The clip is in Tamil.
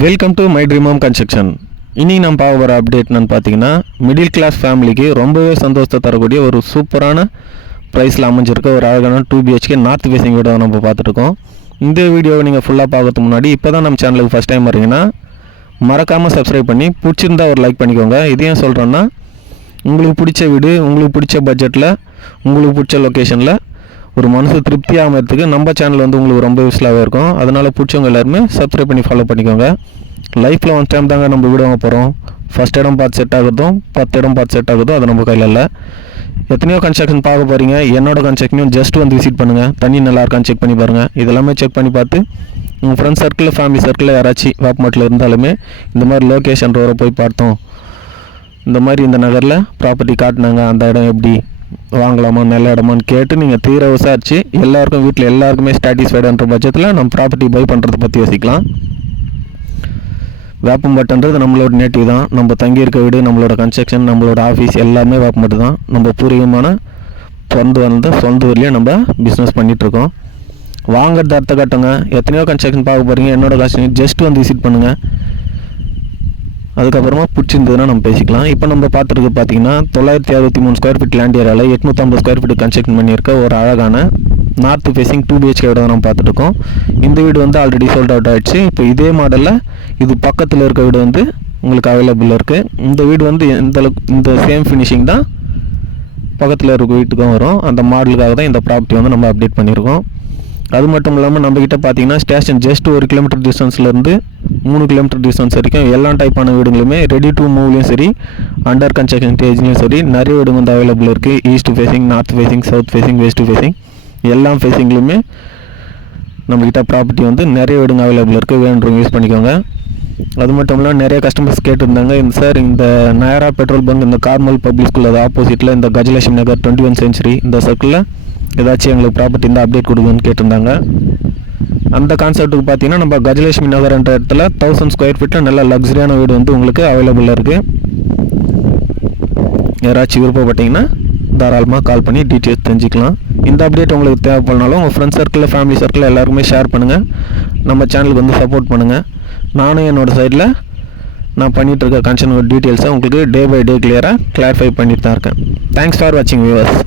Welcome to my dream home construction. இனி நம்ம பார்க்க போகிற அப்டேட் என்னன்னு பார்த்தீங்கன்னா, மிடில் கிளாஸ் ஃபேமிலிக்கு ரொம்பவே சந்தோஷத்தை தரக்கூடிய ஒரு சூப்பரான ப்ரைஸில் அமைஞ்சிருக்க ஒரு அழகான 2 BHK நார்த் ஃபேஸிங் வீடியோ நம்ம பார்த்துருக்கோம். இந்த வீடியோவை நீங்கள் ஃபுல்லாக பார்க்கறதுக்கு முன்னாடி இப்போ தான் நம்ம சேனலுக்கு ஃபஸ்ட் டைம் வரீங்கன்னா மறக்காமல் சப்ஸ்கிரைப் பண்ணி பிடிச்சிருந்தா ஒரு லைக் பண்ணிக்கோங்க. இதையும் சொல்கிறேன்னா, உங்களுக்கு பிடிச்ச வீடு, உங்களுக்கு பிடிச்ச பட்ஜெட்டில், உங்களுக்கு பிடிச்ச லொக்கேஷனில் ஒரு மனசு திருப்தியாக அமைகிறதுக்கு நம்ம சேனல் வந்து உங்களுக்கு ரொம்ப யூஸ்ஃபுல்லாகவே இருக்கும். அதனால் பிடிச்சவங்க எல்லாருமே சப்ஸ்கிரைப் பண்ணி ஃபாலோ பண்ணிக்கோங்க. லைஃப்பில் ஒன் டைம் தாங்க நம்ம வீடு வாங்க போகிறோம். ஃபஸ்ட் இடம் பார்த்து செட் ஆகுதும் 10 இடம் பார்த்து செட் ஆகுதும் அது நம்ம கையில் இல்லை. எத்தனையோ கன்ஸ்ட்ரக்ஷன் பார்க்க போகிறீங்க. என்னோட கன்ஸ்ட்ரக்ஷனையும் ஜஸ்ட் வந்து விசிட் பண்ணுங்கள். தண்ணி நல்லா இருக்கான்னு செக் பண்ணி பாருங்கள். இதெல்லாமே செக் பண்ணி பார்த்து உங்கள் ஃப்ரெண்ட்ஸ் சர்க்கிளில், ஃபேமிலி சர்க்கிளில் யாராச்சும் வேப்பமட்டில் இருந்தாலுமே இந்த மாதிரி லொக்கேஷன் ரோரை போய் பார்த்தோம், இந்த மாதிரி இந்த நகரில் ப்ராப்பர்ட்டி காட்டினாங்க, அந்த இடம் எப்படி வாங்கலாமா, நல்ல இடமான்னு கேட்டு நீங்கள் தீர விசாரிச்சு எல்லாருக்கும் வீட்டில் எல்லாருக்குமே சாட்டிஸ்ஃபைடுன்ற பட்சத்தில் நம்ம ப்ராப்பர்ட்டி பை பண்ணுறதை பற்றி யோசிக்கலாம். வேப்பம்பட்டுன்றது நம்மளோட நேட்டிவ் தான். நம்ம தங்கியிருக்க வீடு, நம்மளோட கன்ஸ்ட்ரக்ஷன், நம்மளோட ஆஃபீஸ் எல்லாமே வேப்பம்பட்டு தான். நம்ம பூர்வீகமான சொந்த ஊர்லேயே நம்ம பிஸ்னஸ் பண்ணிகிட்ருக்கோம். வாங்கிறது அடுத்த கட்டங்க. எத்தனையோ கன்ஸ்ட்ரக்ஷன் பார்க்க போகிறீங்க. என்னோட கன்ஸ்ட்ரக்ஷன் ஜஸ்ட் வந்து விசிட் பண்ணுங்கள். அதுக்கப்புறமா பிடிச்சிருந்ததுன்னா நம்ம பேசிக்கலாம். இப்போ நம்ம பார்த்துருக்கு பார்த்தீங்கன்னா 963 ஸ்கொயர் ஃபீட் லேண்ட் ஏரியாவில் 850 ஸ்கொயர் ஃபீட் கன்ஸ்ட்ரக்ஷன் பண்ணியிருக்க ஒரு அழகான நார்த் ஃபேஸிங் 2 BHK வீடு நம்ம பார்த்துருக்கோம். இந்த வீடு வந்து ஆல்ரெடி சோல்ட் அவுட் ஆகிடுச்சு. இப்போ இதே மாடலில் இது பக்கத்தில் இருக்க வீடு வந்து உங்களுக்கு அவைலபிள் இருக்குது. இந்த வீடு வந்து இந்த சேம் ஃபினிஷிங் தான் பக்கத்தில் இருக்க வீட்டுக்கும் வரும். அந்த மாடலுக்காக தான் இந்த ப்ராப்பர்ட்டி வந்து நம்ம அப்டேட் பண்ணியிருக்கோம். அது மட்டும் இல்லாமல் நம்மக்கிட்ட பார்த்தீங்கன்னா ஸ்டேஷன் ஜஸ்ட் 1 கிலோமீட்டர் டிஸ்டன்ஸ்லேருந்து 3 கிலோமீட்டர் டிஸ்டன்ஸ் வரைக்கும் எல்லா டைப்பான வீடுகளுமே ரெடி டு மூவ்லேயும் சரி, அண்டர் கன்ஸ்ட்ரக்ஷன் ஸ்டேஜ்லேயும் சரி நிறைய வீடுங்க வந்து அவைலபிள் இருக்குது. East facing, north facing, south facing, west facing எல்லா ஃபேஸிங்லேயுமே நம்மக்கிட்ட ப்ராப்பர்ட்டி வந்து நிறைய வீடுங்க அவைலபிள் இருக்குது. வேணுன்றவங்க யூஸ் பண்ணிக்கோங்க. அது மட்டும் இல்லாமல் நிறைய கஸ்டமர்ஸ் கேட்டிருந்தாங்க, சார் இந்த நயரா பெட்ரோல் பங்க், இந்த கார்மல் பப்ளிக் ஸ்கூல் அது ஆப்போசிட்டில் இந்த கஜலட்சுமி நகர் 21 சென்ச்சுரி இந்த சர்க்கிளில் ஏதாச்சும் எங்களுக்கு ப்ராப்பர்ட்டி இந்த அப்டேட் கொடுக்குன்னு கேட்டிருந்தாங்க. அந்த கான்செப்ட்டுக்கு பார்த்தீங்கன்னா நம்ம கஜலட்சுமி நகர்ன்ற இடத்துல 1000 ஸ்கொயர் ஃபீட்டில் நல்ல லக்ஸரியான வீடு வந்து உங்களுக்கு அவைலபிளாக இருக்குது. யாராச்சும் விருப்பப்பட்டீங்கன்னா தாராளமாக கால் பண்ணி டீட்டெயில்ஸ் தெரிஞ்சுக்கலாம். இந்த அப்டேட் உங்களுக்கு தேவைப்படனாலும் உங்கள் ஃப்ரெண்ட்ஸ் சர்க்கிளில், ஃபேமிலி சர்க்கிளில் எல்லாருக்குமே ஷேர் பண்ணுங்கள். நம்ம சேனலுக்கு வந்து சப்போர்ட் பண்ணுங்கள். நானும் என்னோடய சைடில் நான் பண்ணிகிட்டு இருக்க கன்ஸ்ட்ரக்ஷன் டீட்டெயில்ஸை உங்களுக்கு டே பை டே கிளியராக கிளாரிஃபை பண்ணிட்டு தான் இருக்கேன். தேங்க்ஸ் ஃபார் வாட்சிங் வியூவர்ஸ்.